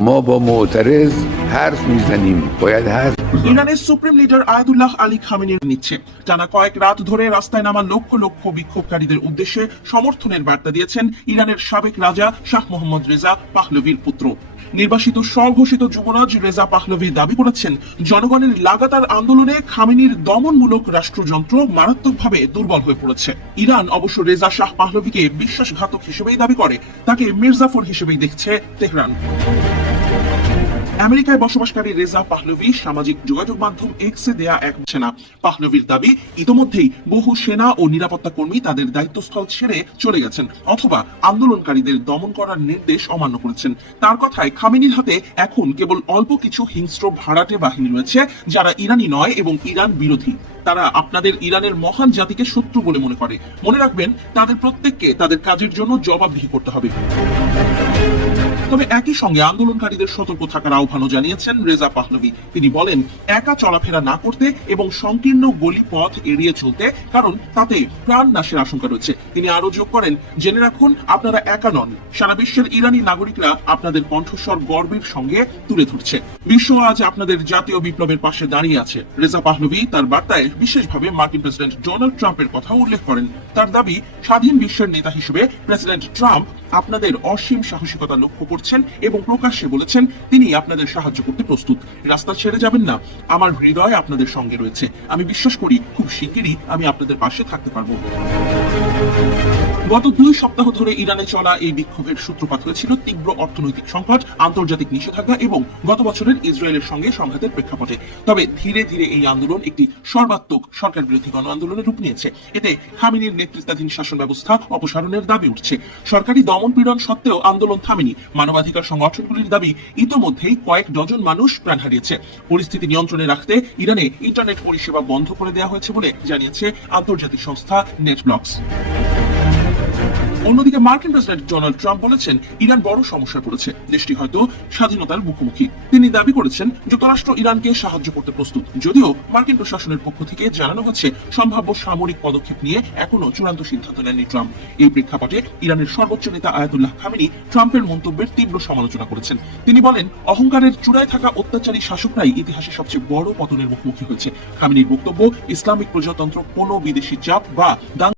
ما با معترض حرف میزنیم باید حرف ইরানের supreme leader Ayatollah Ali খামেনির নিচ্ছে টানা কয়েক রাত ধরে রাস্তায় নামা লক্ষ লক্ষ বিক্ষোভকারীদের উদ্দেশ্যে সমর্থনের বার্তা দিয়েছেন ইরানের সাবেক রাজা শাহ মোহাম্মদ রেজা পাহলভির পুত্র। নির্বাসিত স্বঘোষিত যুবরাজ রেজা পাহলভি দাবি করেছেন, জনগণের লাগাতার আন্দোলনে খামেনির দমনমূলক রাষ্ট্রযন্ত্র মারাত্মকভাবে দুর্বল হয়ে পড়েছে। ইরান অবশ্য রেজা শাহ পাহলভিকে বিশ্বাসঘাতক হিসেবেই দাবি করে, তাকে মির্জাফর হিসেবেই দেখছে তেহরান। আমেরিকায় বসবাসকারী রেজা পাহলভি সামাজিক যোগাযোগ মাধ্যম এক্সে দেয়া এক সেনা। পাহলভির দাবি, ইতোমধ্যেই বহু সেনা ও নিরাপত্তা কর্মী তাদের দায়িত্বস্থল ছেড়ে চলে গেছেন অথবা আন্দোলনকারীদের দমন করার নির্দেশ অমান্য করেছেন। তার কথায়, খামেনির হাতে এখন কেবল অল্প কিছু হিংস্র ভাড়াটে বাহিনী রয়েছে যারা ইরানি নয় এবং ইরান বিরোধী। তারা আপনাদের ইরানের মহান জাতিকে শত্রু বলে মনে করে। মনে রাখবেন, তাদের প্রত্যেককে তাদের কাজের জন্য জবাবদিহি করতে হবে। তবে একই সঙ্গে আন্দোলনকারীদের সতর্ক থাকার আহ্বানও জানিয়েছেন রেজা পাহলভি। তিনি বলেন, একা চলাফেরা না করতে এবং সংকীর্ণ গলি পথ এড়িয়ে চলতে, কারণ তাতে প্রাণ নাশের আশঙ্কা রয়েছে। তিনি আরো যোগ করেন, জেনে রাখুন আপনারা একা নন, সারা বিশ্বের ইরানি নাগরিকরা আপনাদের কণ্ঠস্বর গর্বের সঙ্গে তুলে ধরছে। বিশ্ব আজ আপনাদের জাতীয় বিপ্লবের পাশে দাঁড়িয়ে আছে। রেজা পাহলভি তার বার্তায় বিশেষভাবে মার্কিন প্রেসিডেন্ট ডোনাল্ড ট্রাম্পের কথা উল্লেখ করেন। তার দাবি, স্বাধীন বিশ্বের নেতা হিসেবে প্রেসিডেন্ট ট্রাম্প আপনাদের অসীম সাহসিকতা লক্ষ্য করছেন এবং প্রকাশ্যে বলেছেন তিনি আপনাদের সাহায্য করতে প্রস্তুত। রাস্তা ছেড়ে যাবেন না, আমার হৃদয় আপনাদের সঙ্গে রয়েছে। আমি বিশ্বাস করি খুব শিগগিরই আমি আপনাদের পাশে থাকতে পারবো। গত 2 সপ্তাহ ধরে ইরানে চলা এই বিক্ষোভের সূত্রপাত হয়েছিল তীব্র অর্থনৈতিক সংকট, আন্তর্জাতিক নিষেধাজ্ঞা এবং গত বছরের ইসরায়েলের সঙ্গে সংঘাতের প্রেক্ষাপটে। তবে ধীরে ধীরে এই আন্দোলন একটি সর্বাত্মক সরকার বিরোধী গণ আন্দোলনের রূপ নিয়েছে। এতে খামেনির নেতৃত্বাধীন শাসন ব্যবস্থা অপসারণের দাবি উঠছে। সরকারি দমন পীড়ন সত্ত্বেও আন্দোলন থামেনি। মানবাধিকার সংগঠনগুলির দাবি, ইতোমধ্যেই কয়েক ডজন মানুষ প্রাণ হারিয়েছে। পরিস্থিতি নিয়ন্ত্রণে রাখতে ইরানে ইন্টারনেট পরিষেবা বন্ধ করে দেওয়া হয়েছে বলে জানিয়েছে আন্তর্জাতিক সংস্থা নেটব্লকস। অন্যদিকে মার্কিন প্রেসিডেন্ট ডোনাল্ড ট্রাম্প বলেছেন, ইরান বড় সমস্যায় পড়েছে, দেশটি হয়তো স্বাধীনতার মুখোমুখি। তিনি দাবি করেছেন, যুক্তরাষ্ট্র ইরানকে সাহায্য করতে প্রস্তুত, যদিও মার্কিন প্রশাসনের পক্ষ থেকে জানানো হচ্ছে সম্ভাব্য সামরিক পদক্ষেপ নিয়ে এখনো চূড়ান্ত সিদ্ধান্ত নেননি ট্রাম্প। এই প্রেক্ষাপটে ইরানের সর্বোচ্চ নেতা আয়াতুল্লাহ খামেনি ট্রাম্পের মন্তব্যের তীব্র সমালোচনা করেছেন। তিনি বলেন, অহংকারের চূড়ায় থাকা অত্যাচারী শাসকরাই ইতিহাসে সবচেয়ে বড় পতনের মুখোমুখি হয়েছে। খামেনির বক্তব্য, ইসলামিক প্রজাতন্ত্র কোনো বিদেশি চাপ বা